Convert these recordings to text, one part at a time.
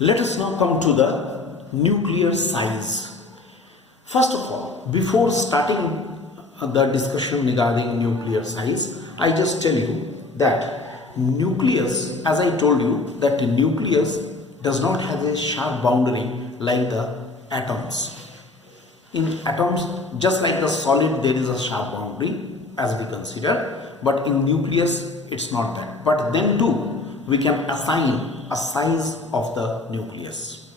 Let us now come to the nuclear size. First of all, before starting the discussion regarding nuclear size, I just tell you that nucleus, as I told you, that the nucleus does not have a sharp boundary like the atoms. In atoms, just like the solid, there is a sharp boundary as we consider, but in nucleus, it's not that. But then too, we can assign a size of the nucleus.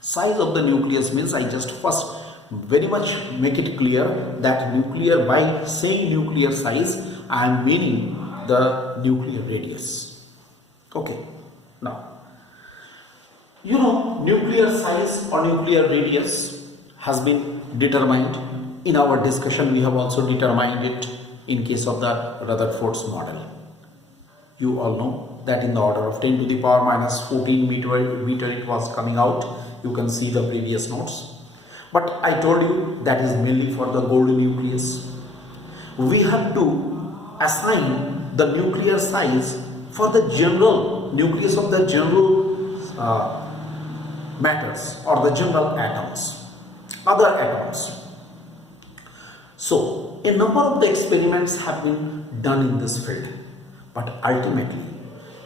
Size of the nucleus means, I just first very much make it clear that nuclear, by saying nuclear size, I am meaning the nuclear radius. Okay, now you know nuclear size or nuclear radius has been determined. In our discussion we have also determined it in case of the Rutherford's model. You all know that in the order of 10 to the power minus 14 meter it was coming out. You can see the previous notes. But I told you that is mainly for the gold nucleus. We have to assign the nuclear size for the general nucleus of the general matters or the general atoms, other atoms. So a number of the experiments have been done in this field, but ultimately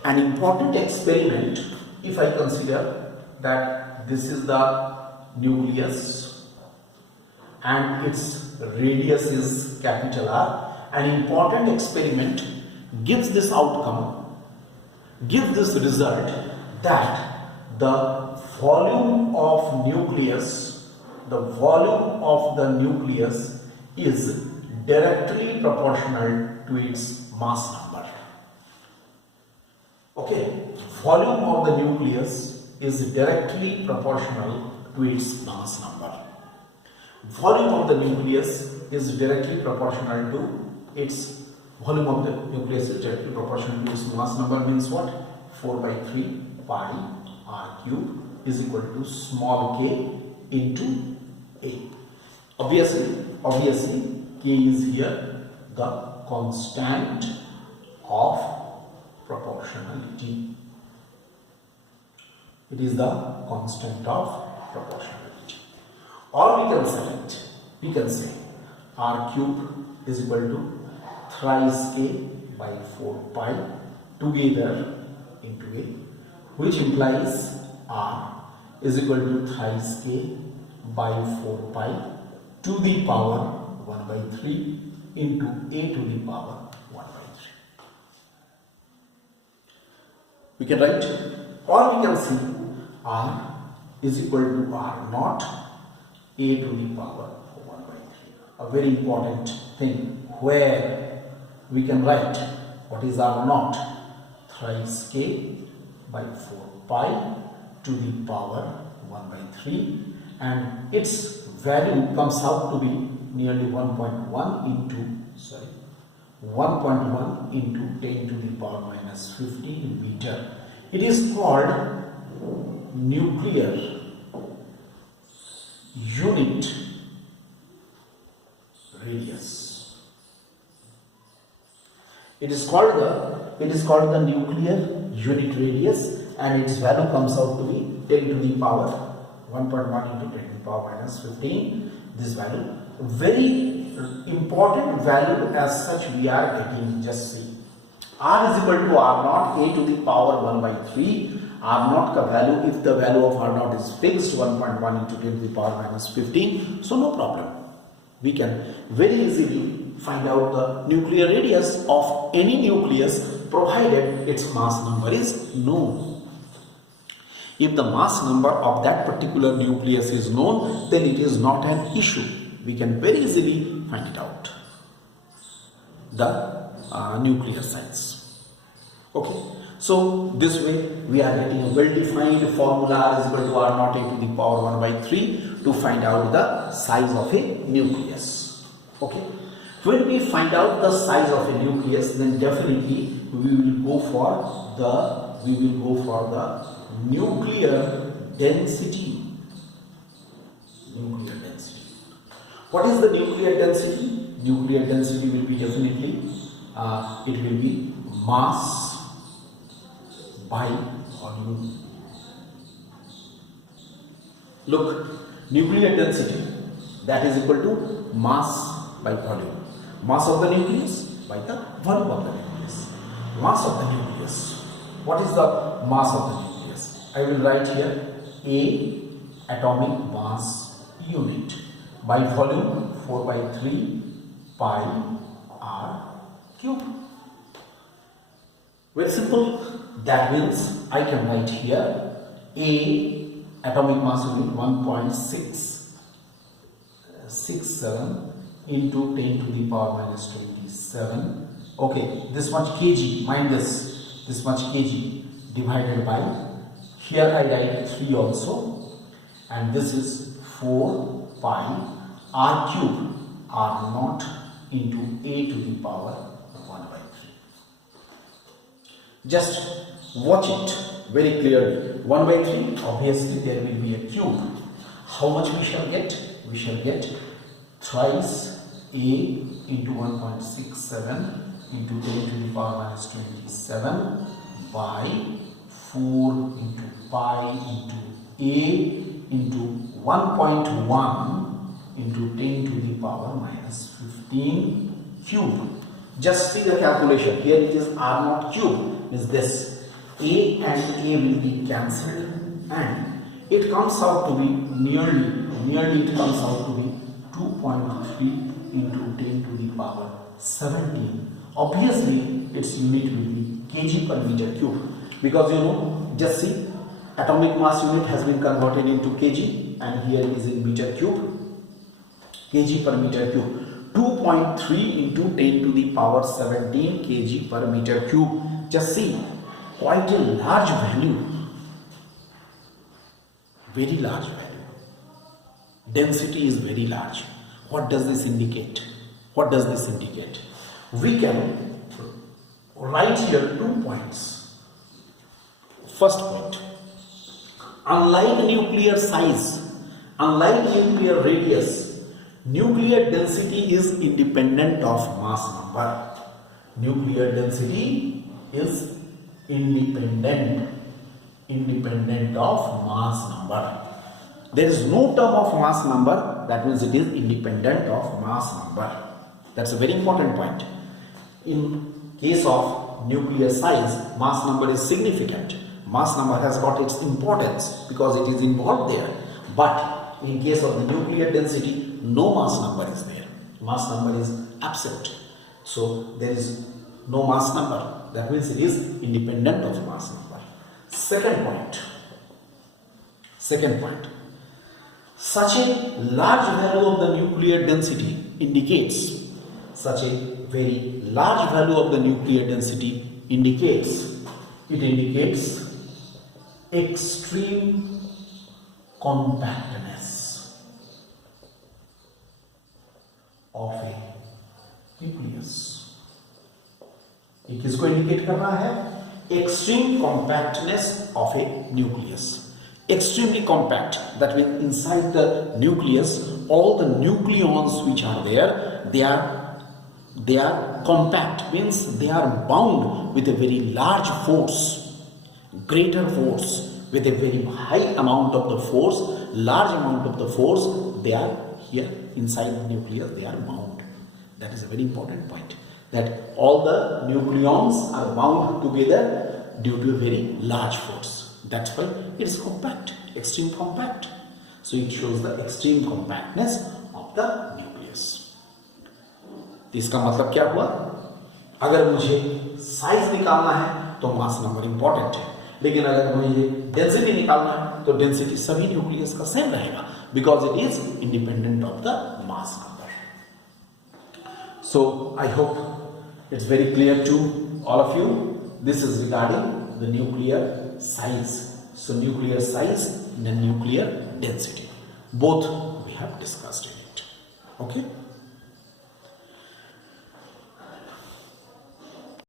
an important experiment, if I consider that this is the nucleus and its radius is capital R, an important experiment gives this outcome, gives this result that the volume of nucleus, is directly proportional to its mass number. Okay, volume of the nucleus is directly proportional to its mass number. Volume of the nucleus is directly proportional to its volume of the nucleus is directly proportional to its mass number means what? 4 by 3 pi r cube is equal to small k into a. Obviously k is here the constant of proportionality. It is the constant of proportionality. Or we can say r cube is equal to thrice k by 4 pi together into a, which implies r is equal to thrice k by 4 pi to the power 1 by 3 into a to the power 1 by 3. We can write, or we can see r is equal to r naught a to the power 1 by 3. A very important thing where we can write what is r naught, thrice k by 4 pi to the power 1 by 3, and its value comes out to be nearly 1.1 into 10 to the power minus 15 meter. It is called nuclear unit radius. It is called the nuclear unit radius, and its value comes out to be 10 to the power 1.1 into 10 to the power minus 15. This value, very important value as such, we are getting. Just see, r is equal to r naught a to the power 1 by 3. R naught ka value, if the value of r naught is fixed, 1.1 into 10 to the power minus 15, so no problem. We can very easily find out the nuclear radius of any nucleus provided its mass number is known. If the mass number of that particular nucleus is known, then it is not an issue. We can very easily find it out. The nuclear size. Okay. So this way we are getting a well-defined formula, r is equal to r naught a to the power 1 by 3 to find out the size of a nucleus. Okay. When we find out the size of a nucleus, then definitely we will go for the nuclear density. What is the nuclear density? Nuclear density will be definitely it will be mass by volume. Look, nuclear density, that is equal to mass by volume. Mass of the nucleus by the volume of the nucleus. Mass of the nucleus. What is the mass of the nucleus? I will write here A atomic mass unit by volume 4 by 3 pi r cube. Very simple. That means I can write here A atomic mass unit 1.667 into 10 to the power minus 27. Okay, this much kg, mind this much kg divided by, here I write 3 also, and this is 4 pi r cube r naught into a to the power 1 by 3. Just watch it very clearly. 1 by 3, obviously there will be a cube. How much we shall get? We shall get thrice a into 1.67 into 10 to the power minus 27 by 4 into pi into a into 1.1 into 10 to the power minus 15 cube. Just see the calculation. Here it is r naught cube, is this. A and A will be cancelled and it comes out to be nearly it comes out to be 2.3 into 10 to the power 17. Obviously its unit will be kg per meter cube, because you know, just see, atomic mass unit has been converted into kg and here is in meter cube, kg per meter cube. 2.3 into 10 to the power 17 kg per meter cube. Just see, quite a large value, very large value. Density is very large. What does this indicate? What does this indicate? We can write here 2 points. First point, unlike nuclear size, unlike nuclear radius, nuclear density is independent of mass number. Nuclear density is independent of mass number. There is no term of mass number, that means it is independent of mass number. That's a very important point. In case of nuclear size, mass number is significant. Mass number has got its importance because it is involved there. But in case of the nuclear density, no mass number is there. Mass number is absent. So there is no mass number. That means it is independent of mass number. Second point. Such a large value of the nuclear density indicates, such a very large value of the nuclear density indicates extreme compactness of a nucleus. ये किसको indicate कर रहा है? Extreme compactness of a nucleus. Extremely compact, that means inside the nucleus, all the nucleons which are there, they are compact, means they are bound with a very large force, greater force, with a very high amount of the force, large amount of the force. They are here inside the nucleus, they are bound. That is a very important point, that all the nucleons are bound together due to a very large force. That's why it is compact, extreme compact. So it shows the extreme compactness of the nucleus. इसका मतलब क्या हुआ? अगर मुझे size निकालना है तो mass number important है, लेकिन अगर मुझे डेंसिटी निकालना है तो डेंसिटी सभी न्यूक्लियस का सेम रहेगा, because it is independent of the mass number. So I hope it's very clear to all of you. This is regarding the nuclear size. So nuclear size and the nuclear density, both we have discussed in it. Okay.